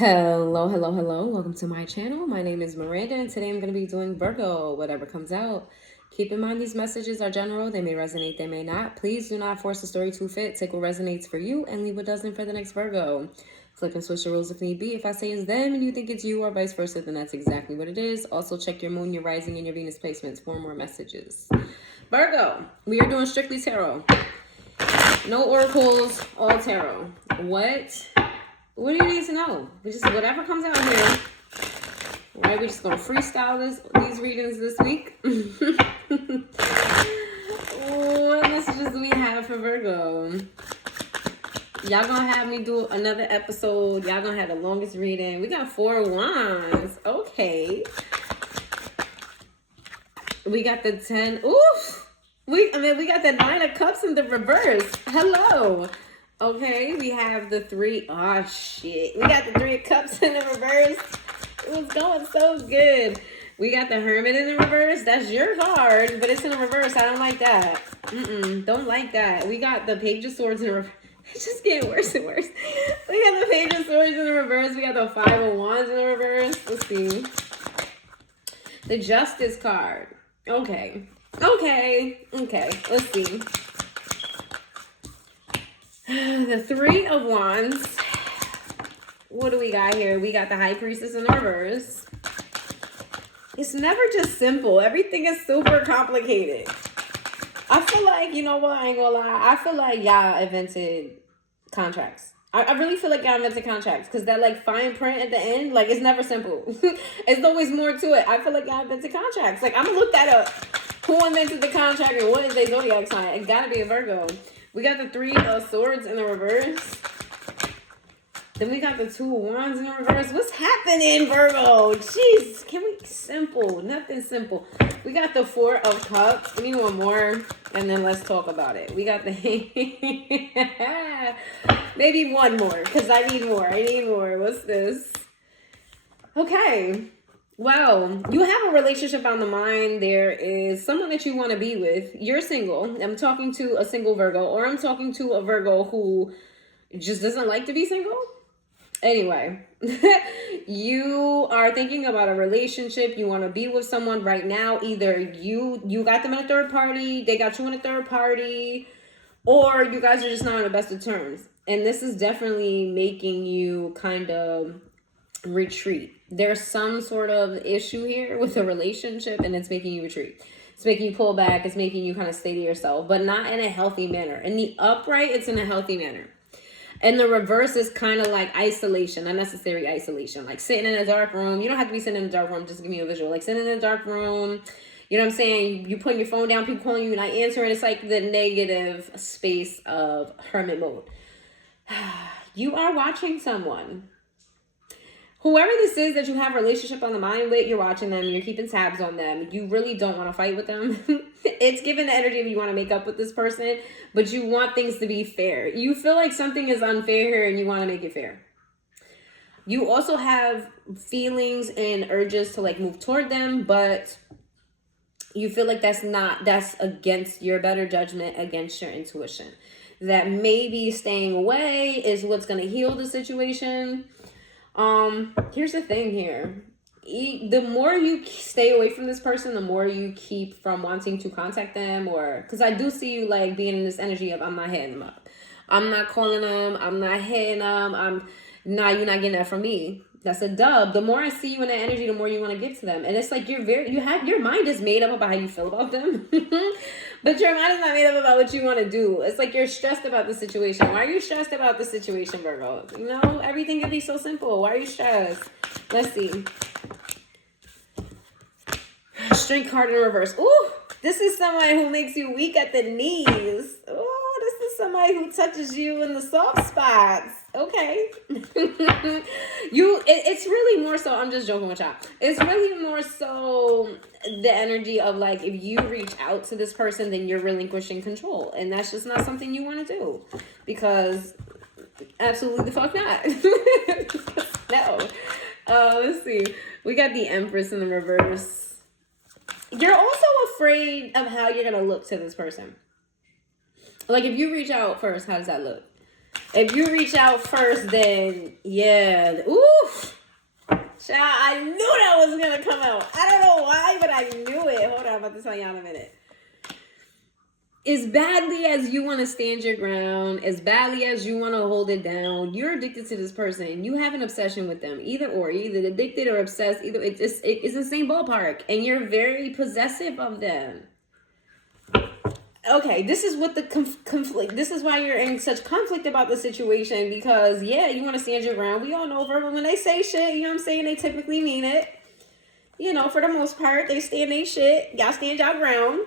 Hello, hello, hello. Welcome to my channel. My name is Miranda, and today I'm going to be doing Virgo, whatever comes out. Keep in mind these messages are general. They may resonate, they may not. Please do not force the story to fit. Take what resonates for you and leave what doesn't for the next Virgo. Flip and switch the rules if need be. If I say it's them and you think it's you or vice versa, then that's exactly what it is. Also, check your moon, your rising, and your Venus placements for more messages. Virgo, we are doing strictly tarot. No oracles, all tarot. What do you need to know? Just whatever comes out here. Right, we're just gonna freestyle these readings this week. What messages do we have for Virgo? Y'all gonna have me do another episode. Y'all gonna have the longest reading. We got 4 wands. Okay. We got the 10. Oof. We got the 9 of cups in the reverse. Hello. Okay, we have the 3. Oh, shit. We got the 3 of cups in the reverse. It was going so good. We got the Hermit in the reverse. That's your card, but it's in the reverse. I don't like that. Don't like that. We got the Page of Swords in the reverse. It's just getting worse and worse. We got the Page of Swords in the reverse. We got the 5 of Wands in the reverse. Let's see. The Justice card. Okay. Let's see. The 3 of Wands. What do we got here? We got the High Priestess in the reverse. It's never just simple. Everything is super complicated. I feel like, you know what? I ain't gonna lie. I feel like y'all invented contracts. I really feel like y'all invented contracts because that like fine print at the end, like it's never simple. It's always more to it. I feel like y'all invented contracts. Like I'm gonna look that up. Who invented the contract and what is their zodiac sign? It gotta be a Virgo. We got the 3 of Swords in the reverse. Then we got the 2 of Wands in the reverse. What's happening, Virgo? Jeez, can we simple? Nothing simple. We got the 4 of Cups. We need one more, and then let's talk about it. We got the maybe one more, because I need more. What's this? Okay. Well, you have a relationship on the mind. There is someone that you want to be with. You're single. I'm talking to a single Virgo, or I'm talking to a Virgo who just doesn't like to be single. Anyway, you are thinking about a relationship. You want to be with someone right now. Either you got them in a third party, they got you in a third party, or you guys are just not on the best of terms. And this is definitely making you kind of retreat. There's some sort of issue here with a relationship, and it's making you retreat. It's making you pull back. It's making you kind of stay to yourself, but not in a healthy manner. In the upright, it's in a healthy manner. And the reverse is kind of like isolation, unnecessary isolation. Like sitting in a dark room. You don't have to be sitting in a dark room. Just give me a visual. Like sitting in a dark room. You know what I'm saying? You putting your phone down, people calling you, not answering. It's like the negative space of hermit mode. You are watching someone. Whoever this is that you have a relationship on the mind with, you're watching them, you're keeping tabs on them. You really don't want to fight with them. It's given the energy of you want to make up with this person, but you want things to be fair. You feel like something is unfair here and you want to make it fair. You also have feelings and urges to like move toward them, but you feel like that's against your better judgment, against your intuition. That maybe staying away is what's going to heal the situation. Here's the thing here. The more you stay away from this person, the more you keep from wanting to contact them, or because I do see you like being in this energy of I'm not hitting them up. I'm not calling them. I'm not hitting them. You're not getting that from me. That's a dub. The more I see you in that energy, the more you want to give to them. And it's like your mind is made up about how you feel about them. But your mind is not made up about what you want to do. It's like you're stressed about the situation. Why are you stressed about the situation, Virgo? You know, everything can be so simple. Why are you stressed? Let's see. Strength card in reverse. Ooh, this is somebody who makes you weak at the knees. Ooh, this is somebody who touches you in the soft spots. Okay. It's really more so, I'm just joking with y'all. It's really more so the energy of like, if you reach out to this person, then you're relinquishing control. And that's just not something you want to do. Because absolutely the fuck not. No. Let's see. We got the Empress in the reverse. You're also of how you're going to look to this person. Like, if you reach out first, how does that look? If you reach out first, then yeah. Oof. Child, I knew that was gonna come out. I don't know why, but I knew it. Hold on, I'm about to tell y'all in a minute. As badly as you want to stand your ground, as badly as you want to hold it down, you're addicted to this person. You have an obsession with them, either addicted or obsessed. Either it's in the same ballpark, and you're very possessive of them. Okay, this is what the conflict. This is why you're in such conflict about the situation, because yeah, you want to stand your ground. We all know Virgo, when they say shit, you know what I'm saying, they typically mean it. You know, for the most part, they stand their shit. Y'all stand y'all ground.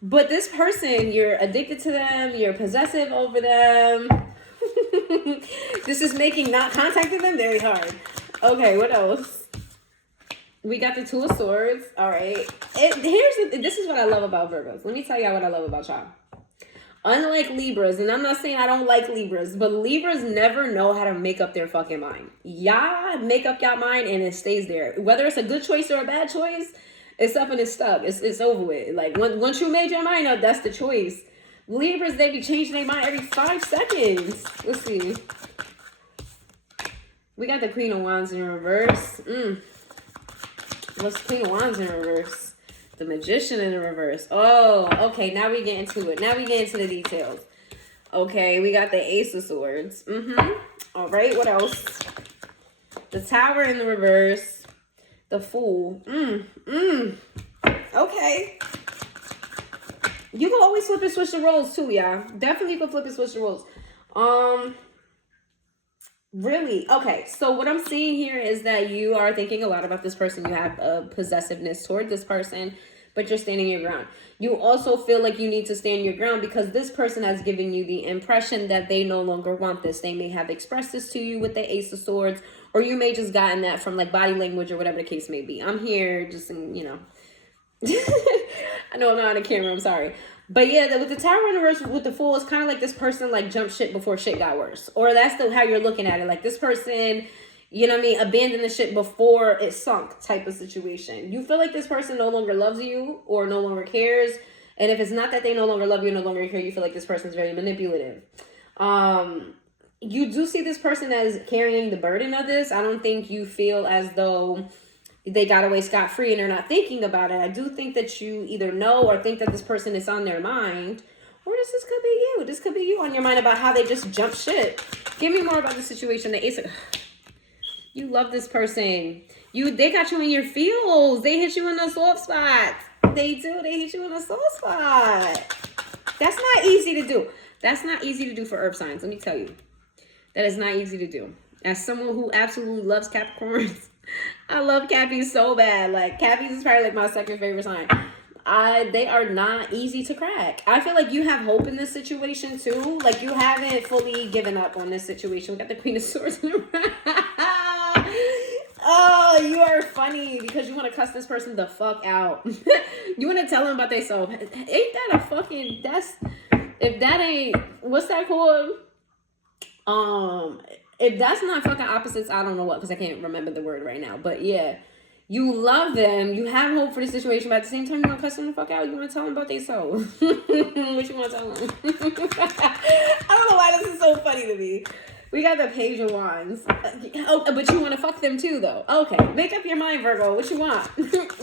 But this person, you're addicted to them. You're possessive over them. This is making not contacting them very hard. Okay, what else? We got the Two of Swords. All right. This is what I love about Virgos. Let me tell y'all what I love about y'all. Unlike Libras, and I'm not saying I don't like Libras, but Libras never know how to make up their fucking mind. Y'all make up y'all mind and it stays there. Whether it's a good choice or a bad choice, it's up and it's stuck. It's over with. Like, once you made your mind up, that's the choice. Libras, they be changing their mind every 5 seconds. Let's see. We got the Queen of Wands in reverse. What's Queen of Wands in reverse? The Magician in the reverse. Oh, okay. Now we get into it. Now we get into the details. Okay, we got the Ace of Swords. All right, what else? The Tower in the reverse. The Fool. Okay. You can always flip and switch the roles too, y'all. Definitely you can flip and switch the roles. Really? Okay, so what I'm seeing here is that you are thinking a lot about this person. You have a possessiveness toward this person, but you're standing your ground. You also feel like you need to stand your ground because this person has given you the impression that they no longer want this. They may have expressed this to you with the Ace of Swords, or you may just gotten that from like body language or whatever the case may be. I'm here just, you know. I know I'm not on the camera, I'm sorry. But yeah, with the Tower in reverse with the Fool, it's kind of like this person like jumped shit before shit got worse. Or that's how you're looking at it. Like this person, you know what I mean, abandoned the shit before it sunk type of situation. You feel like this person no longer loves you or no longer cares. And if it's not that they no longer love you, no longer care, you feel like this person's very manipulative. You do see this person as carrying the burden of this. I don't think you feel as though they got away scot-free and they're not thinking about it. I do think that you either know or think that this person is on their mind, or this could be you. This could be you on your mind about how they just jump shit. Give me more about the situation. The Ace of... You love this person. They got you in your feels. They hit you in the soft spots. They do. They hit you in a soft spot. That's not easy to do. That's not easy to do for earth signs. Let me tell you. That is not easy to do. As someone who absolutely loves Capricorns, I love Cappies so bad. Like, Cappies is probably like my second favorite sign. They are not easy to crack. I feel like you have hope in this situation too. Like, you haven't fully given up on this situation. We got the Queen of Swords in the Oh, you are funny because you want to cuss this person the fuck out. You want to tell them about themselves. Ain't that a fucking... If that ain't... What's that called? If that's not fucking opposites, I don't know what, because I can't remember the word right now. But yeah, you love them. You have hope for the situation, but at the same time, you want to cuss them the fuck out. You want to tell them about themselves. What you want to tell them? I don't know why this is so funny to me. We got the Page of Wands. Oh, but you want to fuck them too, though. Okay, make up your mind, Virgo. What you want?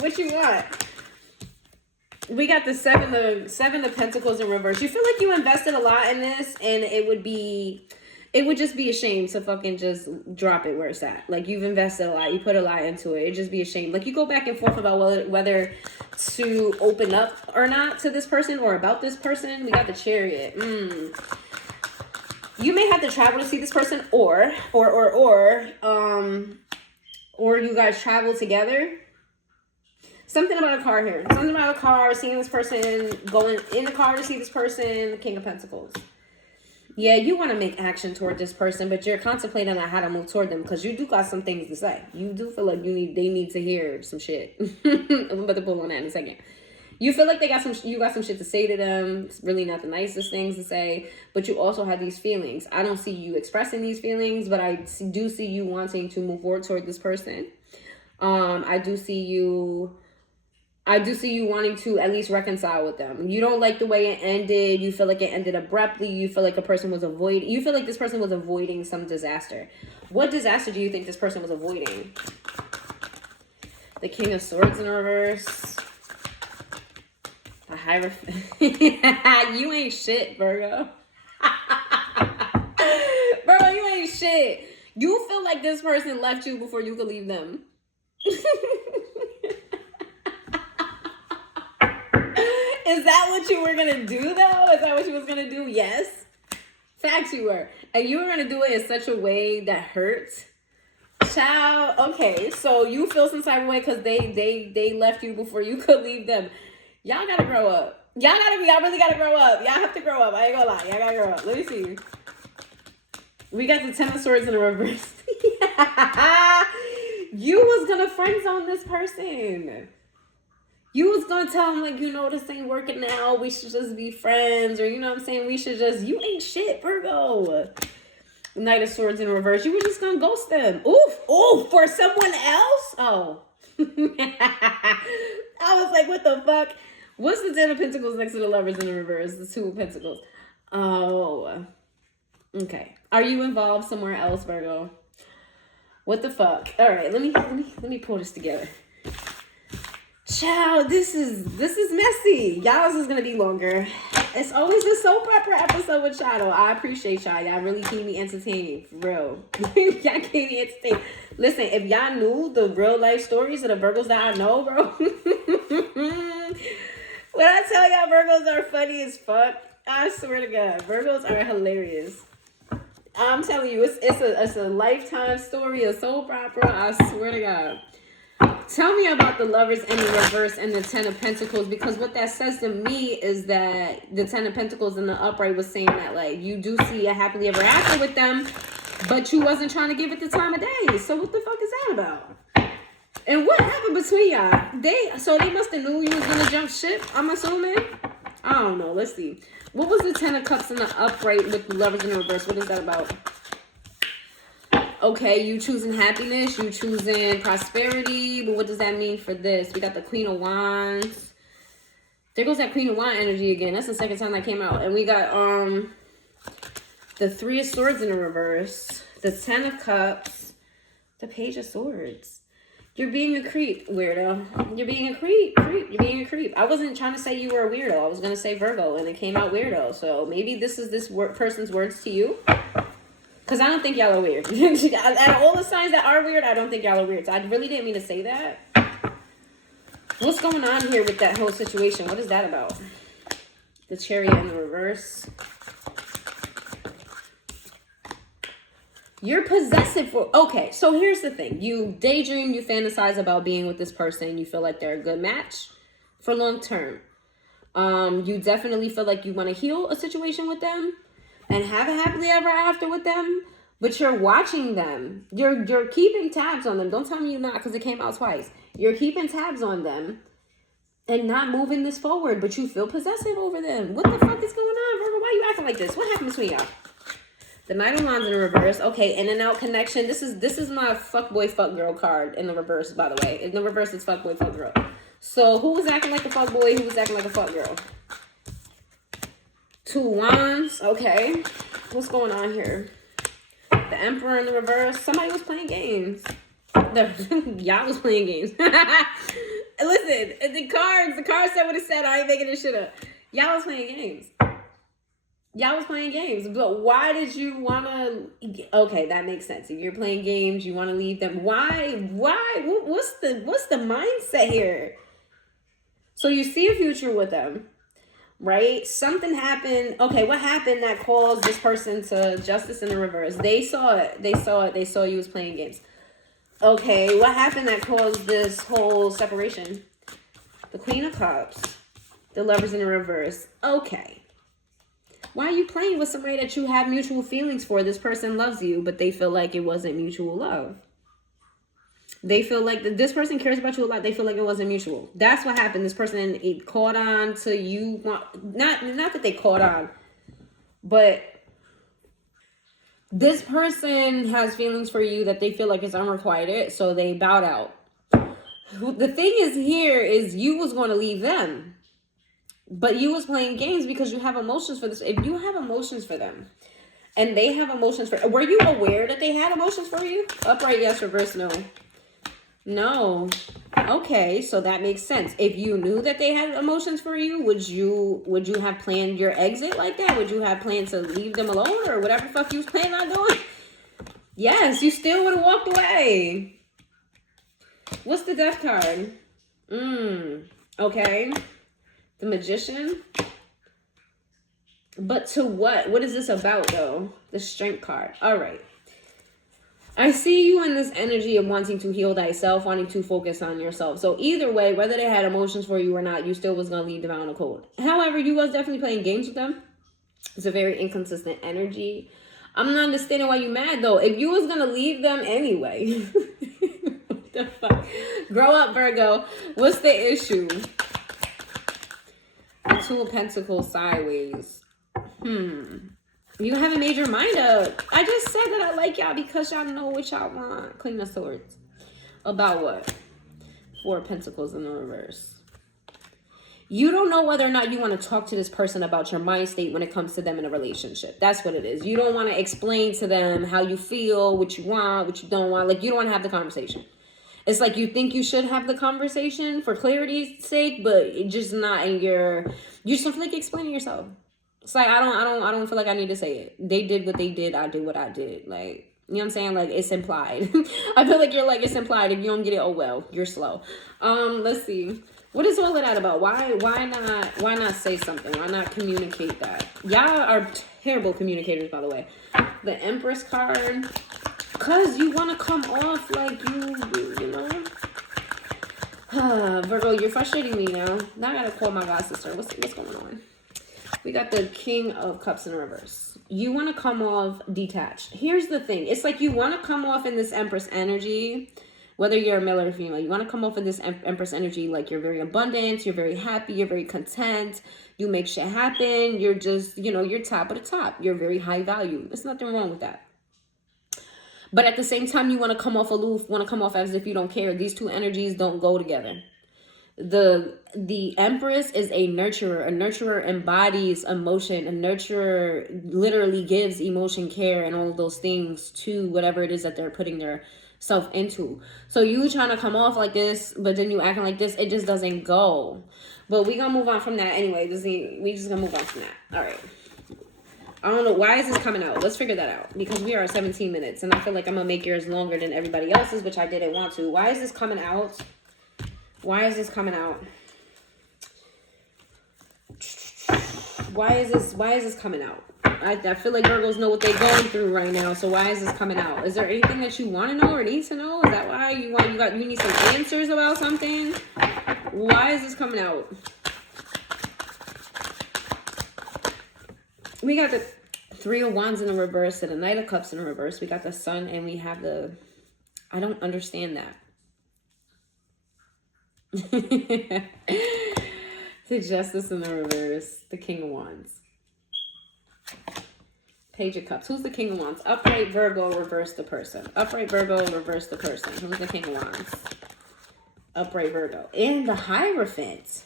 What you want? We got the seven of Pentacles in reverse. You feel like you invested a lot in this, and it would just be a shame to fucking just drop it where it's at. Like, you've invested a lot. You put a lot into it. It'd just be a shame. Like, you go back and forth about whether to open up or not to this person or about this person. We got the Chariot. You may have to travel to see this person or you guys travel together. Something about a car here. Something about a car, seeing this person, going in the car to see this person, King of Pentacles. Yeah, you want to make action toward this person, but you're contemplating on how to move toward them because you do got some things to say. You do feel like they need to hear some shit. I'm about to pull on that in a second. You feel like you got some shit to say to them. It's really not the nicest things to say, but you also have these feelings. I don't see you expressing these feelings, but I do see you wanting to move forward toward this person. I do see you I do see you wanting to at least reconcile with them. You don't like the way it ended. You feel like it ended abruptly. You feel like a person was avoiding. You feel like this person was avoiding some disaster. What disaster do you think this person was avoiding? The King of Swords in reverse. The Hierophant. You ain't shit, Virgo. Virgo, you ain't shit. You feel like this person left you before you could leave them. Is that what you were going to do, though? Is that what you was going to do? Yes. Facts you were. And you were going to do it in such a way that hurts. Child, okay. So you feel some type of way because they left you before you could leave them. Y'all got to grow up. Y'all really got to grow up. Y'all have to grow up. I ain't going to lie. Y'all got to grow up. Let me see. We got the Ten of Swords in the reverse. You was going to friend zone this person. You was going to tell him, like, you know, this ain't working now. We should just be friends. Or, you know what I'm saying? We should just, you ain't shit, Virgo. Knight of Swords in reverse. You were just going to ghost them. Oof, for someone else? Oh. I was like, what the fuck? What's the Ten of Pentacles next to the Lovers in the reverse? The Two of Pentacles. Oh. Okay. Are you involved somewhere else, Virgo? What the fuck? All right, let me pull this together. Child, this is messy. Y'all's is gonna be longer. It's always a soap opera episode with y'all. I appreciate y'all. Y'all really keep me entertaining, for real. Y'all keep me entertained. Listen, if y'all knew the real life stories of the Virgos that I know, bro. When I tell y'all Virgos are funny as fuck, I swear to God, Virgos are hilarious. I'm telling you, it's a lifetime story, a soap opera. I swear to God. Tell me about the Lovers in the reverse and the Ten of Pentacles, because what that says to me is that the Ten of Pentacles in the upright was saying that, like, you do see a happily ever after with them, but you wasn't trying to give it the time of day. So what the fuck is that about? And what happened between y'all? They must have knew you was gonna jump ship, I'm assuming. I don't know. Let's see. What was the Ten of Cups in the upright with the Lovers in the reverse? What is that about? Okay, you choosing happiness, you choosing prosperity, but what does that mean for this? We got the Queen of Wands. There goes that Queen of Wands energy again. That's the second time that came out. And we got the Three of Swords in the reverse, the Ten of Cups, the Page of Swords. You're being a creep, weirdo. You're being a creep. You're being a creep. I wasn't trying to say you were a weirdo. I was going to say Virgo, and it came out weirdo. So maybe this is this person's words to you. Because I don't think y'all are weird. Out of all the signs that are weird, I don't think y'all are weird. So I really didn't mean to say that. What's going on here with that whole situation? What is that about? The Chariot in the reverse. You're possessive for... Okay, so here's the thing. You daydream, you fantasize about being with this person. You feel like they're a good match for long term. You definitely feel like you want to heal a situation with them and have a happily ever after with them, but you're watching them. You're keeping tabs on them. Don't tell me you're not, because it came out twice. You're keeping tabs on them and not moving this forward, but you feel possessive over them. What the fuck is going on, Virgo? Why are you acting like this? What happened between y'all? The Knight of Wands in the reverse. Okay, in and out connection. This is my fuckboy fuck girl card in the reverse, by the way. In the reverse, it's fuckboy fuck girl. So who was acting like a fuckboy? Who was acting like a fuck girl? Two Wands. Okay. What's going on here? The Emperor in the reverse. Somebody was playing games. Y'all was playing games. Listen, the cards said what it said. I ain't making this shit up. Y'all was playing games. Y'all was playing games. But why did you want to... Okay, that makes sense. If you're playing games, you want to leave them. Why? What's the mindset here? So you see a future with them. Right? Something happened. Okay, what happened that caused this person to Justice in the reverse? They saw it. They saw you was playing games. Okay, what happened that caused this whole separation? The Queen of Cups. The Lovers in the reverse. Okay. Why are you playing with somebody that you have mutual feelings for? This person loves you, but they feel like it wasn't mutual love. They feel like this person cares about you a lot. They feel like it wasn't mutual. That's what happened. This person caught on to you. Not that they caught on, but this person has feelings for you that they feel like it's unrequited. So they bowed out. The thing is here is you was going to leave them, but you was playing games because you have emotions for this. If you have emotions for them and they have emotions for, were you aware that they had emotions for you? Upright, yes. Reverse, no. No. Okay, so that makes sense. If you knew that they had emotions for you, would you have planned your exit like that? Would you have planned to leave them alone or whatever the fuck you was planning on doing? Yes, you still would have walked away. What's the death card? Okay. The Magician. But to what? What is this about though? The Strength card. All right. I see you in this energy of wanting to heal thyself, wanting to focus on yourself. So either way, whether they had emotions for you or not, you still was going to leave them out in the cold. However, you was definitely playing games with them. It's a very inconsistent energy. I'm not understanding why you mad though. If you was going to leave them anyway. What the fuck? Grow up, Virgo. What's the issue? The Two of Pentacles sideways. You haven't made your mind up. I just said that I like y'all because y'all know what y'all want. Queen of Swords. About what? Four of Pentacles in the reverse. You don't know whether or not you want to talk to this person about your mind state when it comes to them in a relationship. That's what it is. You don't want to explain to them how you feel, what you want, what you don't want. Like, you don't want to have the conversation. It's like you think you should have the conversation for clarity's sake, but it's just not in your... You just don't feel like explaining yourself. It's like, I don't feel like I need to say it. They did what they did. I did what I did. Like, you know what I'm saying? Like, it's implied. I feel like you're like, it's implied. If you don't get it, oh well, you're slow. Let's see. What is all of that about? Why not say something? Why not communicate that? Y'all are terrible communicators, by the way. The Empress card. Cause you want to come off like you know. Virgo, you're frustrating me now. Now I gotta call my god sister. What's going on? We got the King of Cups in reverse. You want to come off detached. Here's the thing. It's like you want to come off in this Empress energy, whether you're a male or female. You want to come off in this Empress energy like you're very abundant, you're very happy, you're very content, you make shit happen, you're just, you know, you're top of the top. You're very high value. There's nothing wrong with that. But at the same time, you want to come off aloof, want to come off as if you don't care. These two energies don't go together. The Empress is a nurturer. A nurturer embodies emotion. A nurturer literally gives emotion, care, and all of those things to whatever it is that they're putting their self into. So you trying to come off like this, but then you acting like this, it just doesn't go. But we gonna move on from that anyway. We just gonna move on from that. All right. I don't know. Why is this coming out? Let's figure that out. Because we are at 17 minutes. And I feel like I'm going to make yours longer than everybody else's, which I didn't want to. Why is this coming out? Why is this coming out? Why is this coming out? I feel like Virgos know what they're going through right now. So why is this coming out? Is there anything that you want to know or need to know? Is that why you need some answers about something? Why is this coming out? We got the Three of Wands in the reverse and the Knight of Cups in the reverse. We got the Sun and we have the... I don't understand that. The Justice in the reverse. The King of Wands. Page of Cups. Who's the King of Wands? Upright Virgo, reverse the person. Upright Virgo, reverse the person. Who's the King of Wands? Upright Virgo. And the Hierophant.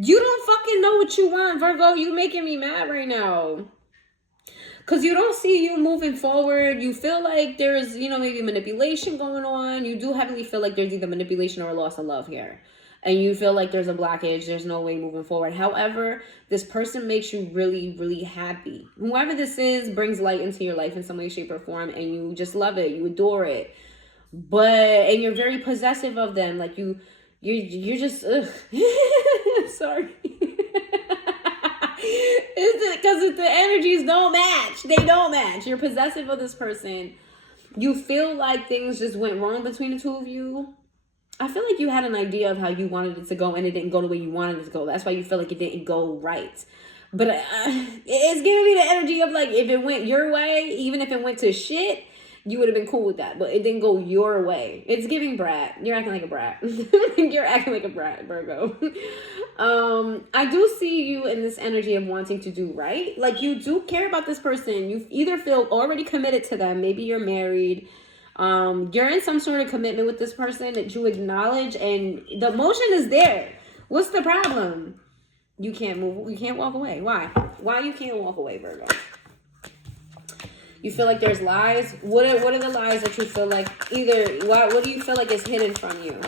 You don't fucking know what you want, Virgo. You making me mad right now. Because you don't see you moving forward. You feel like there's, you know, maybe manipulation going on. You do heavily feel like there's either manipulation or a loss of love here. And you feel like there's a blockage. There's no way moving forward. However, this person makes you really, really happy. Whoever this is brings light into your life in some way, shape, or form. And you just love it. You adore it. And you're very possessive of them. Like you're just, ugh. Sorry. Is it because the energies don't match? They don't match. You're possessive of this person. You feel like things just went wrong between the two of you. I feel like you had an idea of how you wanted it to go and it didn't go the way you wanted it to go. That's why you feel like it didn't go right. But it's giving me the energy of like, if it went your way, even if it went to shit, you would have been cool with that. But it didn't go your way. It's giving brat. You're acting like a brat. You're acting like a brat, Virgo. I do see you in this energy of wanting to do right. Like you do care about this person. You either feel already committed to them. Maybe you're married. You're in some sort of commitment with this person that you acknowledge, and the emotion is there. What's the problem? You can't move. You can't walk away. Why? Why you can't walk away, Virgo? You feel like there's lies. What are the lies that you feel like what do you feel like is hidden from you?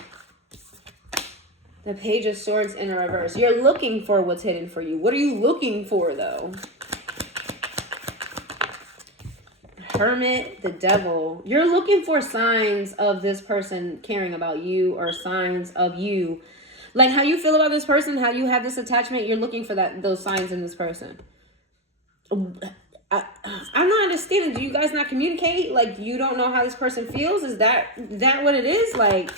The Page of Swords in reverse. You're looking for what's hidden for you. What are you looking for, though? Hermit, the Devil. You're looking for signs of this person caring about you, or signs of you. Like how you feel about this person, how you have this attachment, you're looking for those signs in this person. I'm not understanding. Do you guys not communicate? Like, you don't know how this person feels? Is that what it is? Like,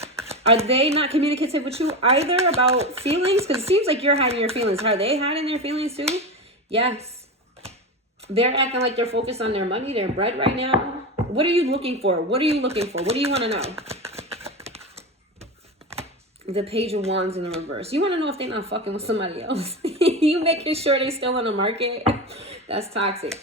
are they not communicative with you either about feelings? Because it seems like you're hiding your feelings. Are they hiding their feelings too? Yes. They're acting like they're focused on their money, their bread right now. What are you looking for? What are you looking for? What do you want to know? The Page of Wands in the reverse. You want to know if they're not fucking with somebody else. You making sure they're still on the market. That's toxic.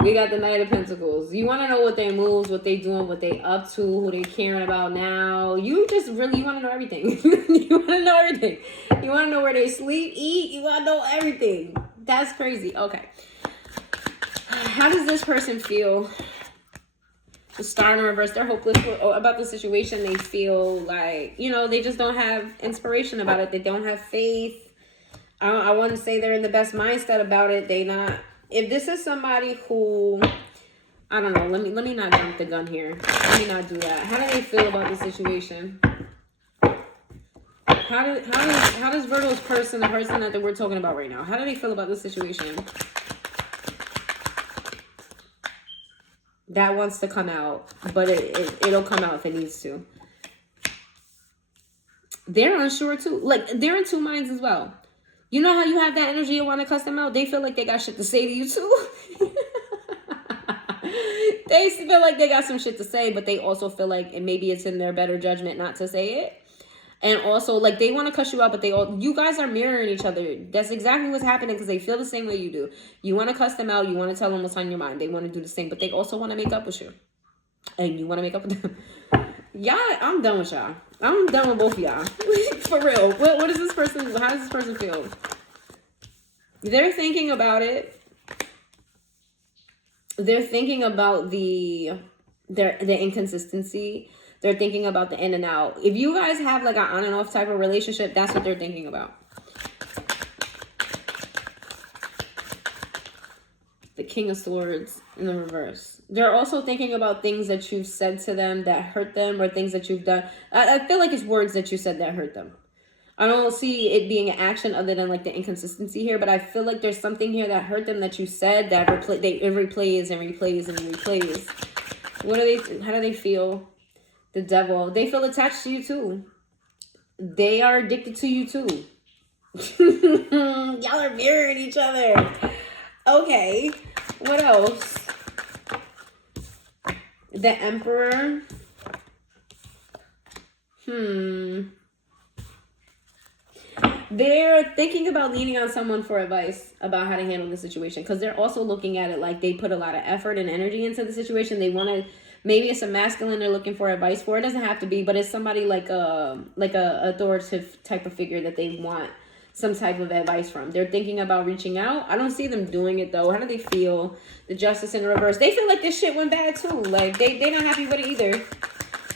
We got the Knight of Pentacles. You want to know what their moves, what they doing, what they up to, who they caring about now. You just really, you want to know everything. You want to know everything. You want to know where they sleep, eat. You want to know everything. That's crazy. Okay. How does this person feel? The Star in reverse. They're hopeless about the situation. They feel like, they just don't have inspiration about it. They don't have faith. I wouldn't say they're in the best mindset about it. They not. If this is somebody who, I don't know, let me not jump the gun here. Let me not do that. How do they feel about the situation? How does Virgo's person, the person that we're talking about right now, how do they feel about the situation? That wants to come out, but it'll come out if it needs to. They're unsure too. Like, they're in two minds as well. You know how you have that energy and want to cuss them out? They feel like they got shit to say to you too. They feel like they got some shit to say, but they also feel like, and maybe it's in their better judgment not to say it. And also, like, they want to cuss you out, but you guys are mirroring each other. That's exactly what's happening, because they feel the same way you do. You want to cuss them out. You want to tell them what's on your mind. They want to do the same, but they also want to make up with you. And you want to make up with them. Y'all, I'm done with y'all. I'm done with both of y'all. For real. What is this person, how does this person feel? They're thinking about it. They're thinking about the inconsistency. They're thinking about the in and out. If you guys have like an on and off type of relationship, that's what they're thinking about. The King of Swords in the reverse. They're also thinking about things that you've said to them that hurt them, or things that you've done. I feel like it's words that you said that hurt them. I don't see it being an action other than like the inconsistency here, but I feel like there's something here that hurt them that you said that it replays and replays and replays. How do they feel? The Devil. They feel attached to you too. They are addicted to you too. Y'all are mirroring each other. Okay. What else? The Emperor. They're thinking about leaning on someone for advice about how to handle the situation, because they're also looking at it like they put a lot of effort and energy into the situation. They want to, maybe it's a masculine they're looking for advice for. It doesn't have to be, but it's somebody like a authoritative type of figure that they want some type of advice from. They're thinking about reaching out. I don't see them doing it though. How do they feel? The Justice in reverse. They feel like this shit went bad too. Like they're not happy with it either,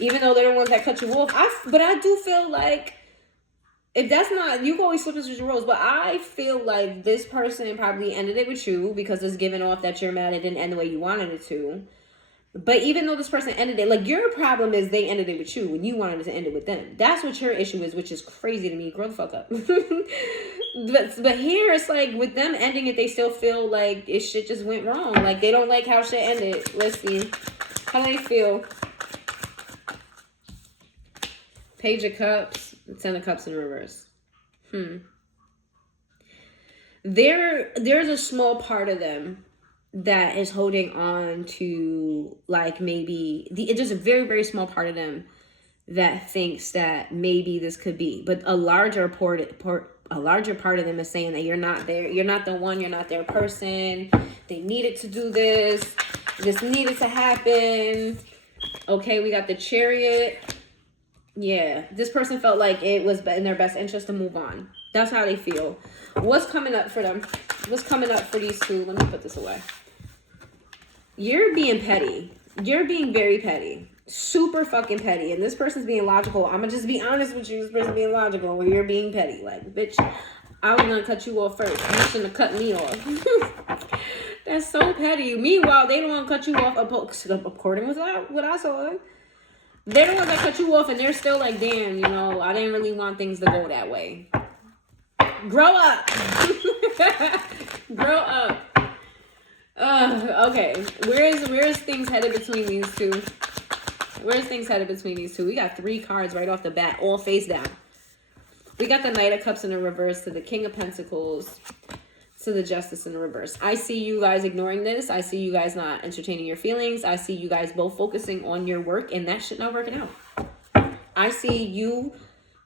even though they're the ones that cut you off. But I do feel like, if that's not, you can always flip this with your roles, but I feel like this person probably ended it with you because it's giving off that you're mad it didn't end the way you wanted it to. But even though this person ended it, like, your problem is they ended it with you when you wanted to end it with them. That's what your issue is, which is crazy to me. Grow the fuck up. but here it's like with them ending it, they still feel like shit just went wrong. Like they don't like how shit ended. Let's see. How do they feel? Page of Cups, Ten of Cups in reverse. There's a small part of them that is holding on to, like, maybe there's a very, very small part of them that thinks that maybe this could be, but a larger part of them is saying that you're not there, you're not the one, you're not their person. They needed to do this needed to happen. Okay, we got the Chariot. Yeah, this person felt like it was in their best interest to move on. That's how they feel. What's coming up for them? What's coming up for these two? Let me put this away. You're being petty. You're being very petty. Super fucking petty. And this person's being logical. I'm going to just be honest with you. This person's being logical when you're being petty. Like, bitch, I was going to cut you off first. You shouldn't have cut me off. That's so petty. Meanwhile, they don't want to cut you off according to what I saw. They're the ones that cut you off and they're still like, damn, you know, I didn't really want things to go that way. Grow up. Grow up. Okay. Where's things headed between these two? Where's things headed between these two? We got 3 cards right off the bat, all face down. We got the Knight of Cups in the reverse to the King of Pentacles to the Justice in the reverse. I see you guys ignoring this. I see you guys not entertaining your feelings. I see you guys both focusing on your work and that shit not working out. I see you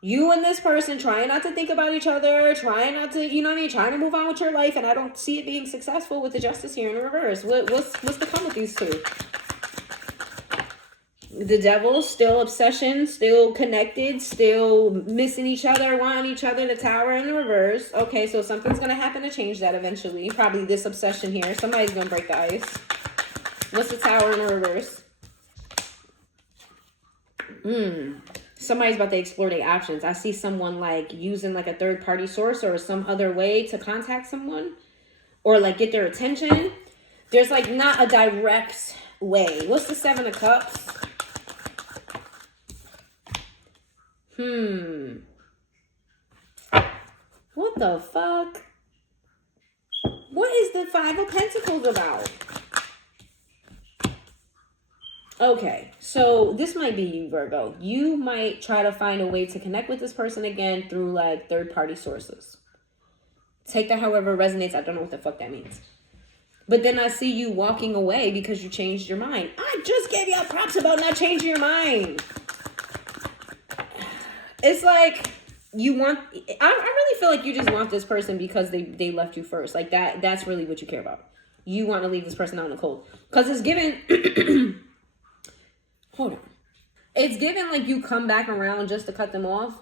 and this person trying not to think about each other, trying not to, you know what I mean, trying to move on with your life, and I don't see it being successful with the Justice here in the reverse. What's to come with these two? The Devil, still obsession, still connected, still missing each other, wanting each other. The Tower in the reverse. Okay, so something's going to happen to change that eventually. Probably this obsession here. Somebody's going to break the ice. What's the Tower in the reverse? Somebody's about to explore their options. I see someone like using like a third-party source or some other way to contact someone or like get their attention. There's like not a direct way. What's the 7 of Cups? What the fuck? What is the 5 of Pentacles about? Okay, so this might be you, Virgo. You might try to find a way to connect with this person again through like third-party sources. Take that however resonates. I don't know what the fuck that means. But then I see you walking away because you changed your mind. I just gave y'all props about not changing your mind. It's like you want, I really feel like you just want this person because they left you first. Like that's really what you care about. You want to leave this person out in the cold. Because it's given, hold on. It's given like you come back around just to cut them off.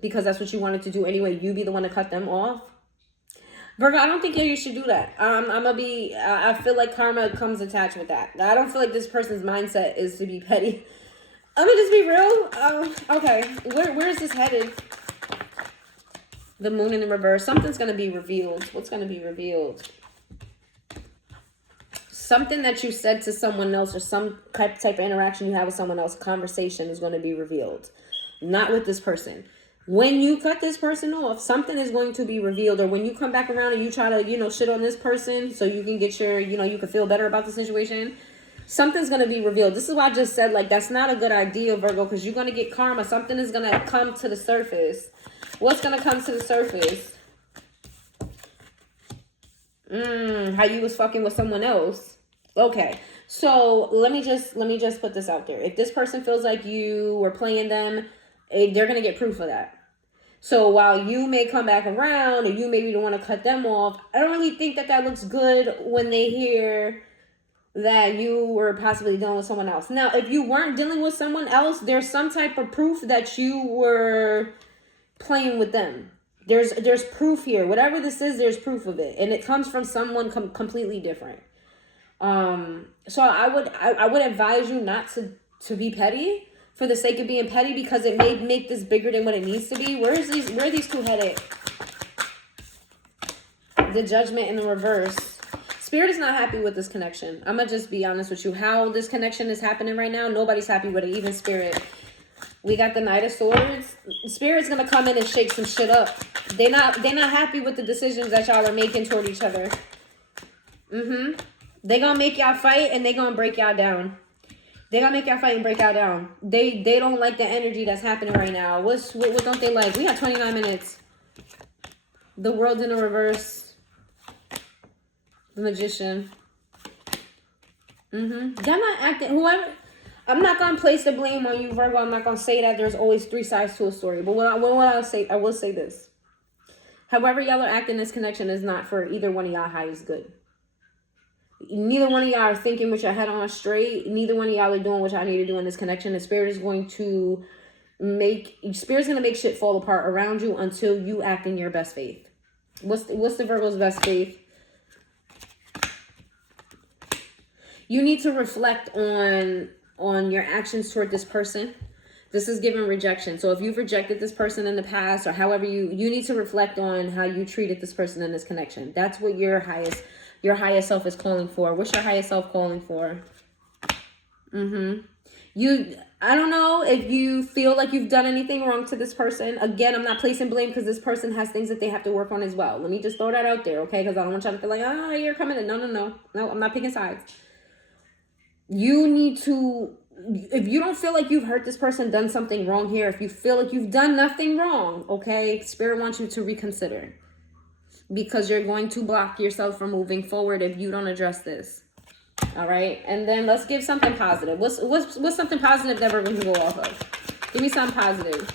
Because that's what you wanted to do anyway. You be the one to cut them off. Virgo, I don't think you should do that. I feel like karma comes attached with that. I don't feel like this person's mindset is to be petty. I'm gonna just be real. Okay, where is this headed? The Moon in the reverse. Something's gonna be revealed. What's gonna be revealed? Something that you said to someone else or some type of interaction you have with someone else, conversation is gonna be revealed. Not with this person. When you cut this person off, something is going to be revealed. Or when you come back around and you try to, shit on this person so you can get your, you can feel better about the situation. Something's going to be revealed. This is why I just said, like, that's not a good idea, Virgo, because you're going to get karma. Something is going to come to the surface. What's going to come to the surface? How you was fucking with someone else. Okay. So let me just put this out there. If this person feels like you were playing them, they're going to get proof of that. So while you may come back around or you maybe don't want to cut them off, I don't really think that looks good when they hear that you were possibly dealing with someone else. Now, if you weren't dealing with someone else, there's some type of proof that you were playing with them. There's proof here. Whatever this is, there's proof of it. And it comes from someone completely different. So I would advise you not to be petty for the sake of being petty, because it may make this bigger than what it needs to be. Where are these two headed? The Judgment in the reverse. Spirit is not happy with this connection. I'm going to just be honest with you. How this connection is happening right now, nobody's happy with it, even Spirit. We got the Knight of Swords. Spirit's going to come in and shake some shit up. They're not happy with the decisions that y'all are making toward each other. They're going to make y'all fight and they're going to break y'all down. They're going to make y'all fight and break y'all down. They don't like the energy that's happening right now. What don't they like? We got 29 minutes. The World in the reverse. The Magician. They're not acting. Whoever. I'm not gonna place the blame on you, Virgo. I'm not gonna say that there's always 3 sides to a story. But what I will say this. However y'all are acting, this connection is not for either one of y'all highest good. Neither one of y'all are thinking with your head on straight. Neither one of y'all are doing what y'all need to do in this connection. The spirit is going to make shit fall apart around you until you act in your best faith. What's the Virgo's best faith? You need to reflect on your actions toward this person. This is giving rejection. So if you've rejected this person in the past, or however you need to reflect on how you treated this person in this connection. That's what your highest self is calling for. What's your highest self calling for? I don't know if you feel like you've done anything wrong to this person. Again, I'm not placing blame because this person has things that they have to work on as well. Let me just throw that out there, okay? Because I don't want y'all to feel like, you're coming in. No, I'm not picking sides. You need to, if you don't feel like you've hurt this person, done something wrong here, if you feel like you've done nothing wrong, okay, Spirit wants you to reconsider, because you're going to block yourself from moving forward if you don't address this. All right, and then let's give something positive. What's something positive that we're going to go off of? Give me something positive.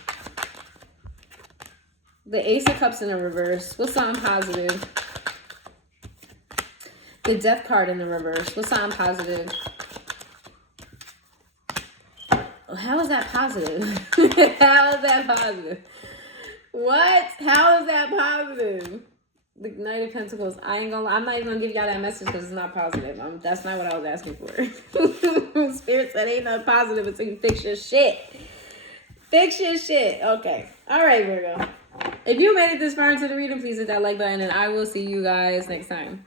The Ace of Cups in the reverse. What's something positive? The Death card in the reverse. What's something positive? How is that positive? How is that positive? What? How is that positive? The Knight of Pentacles. I ain't gonna lie. I'm not even gonna give y'all that message because it's not positive. That's not what I was asking for. Spirit said ain't nothing positive until you fix your shit. Fix your shit. Okay. All right, Virgo. If you made it this far into the reading, please hit that like button, and I will see you guys next time.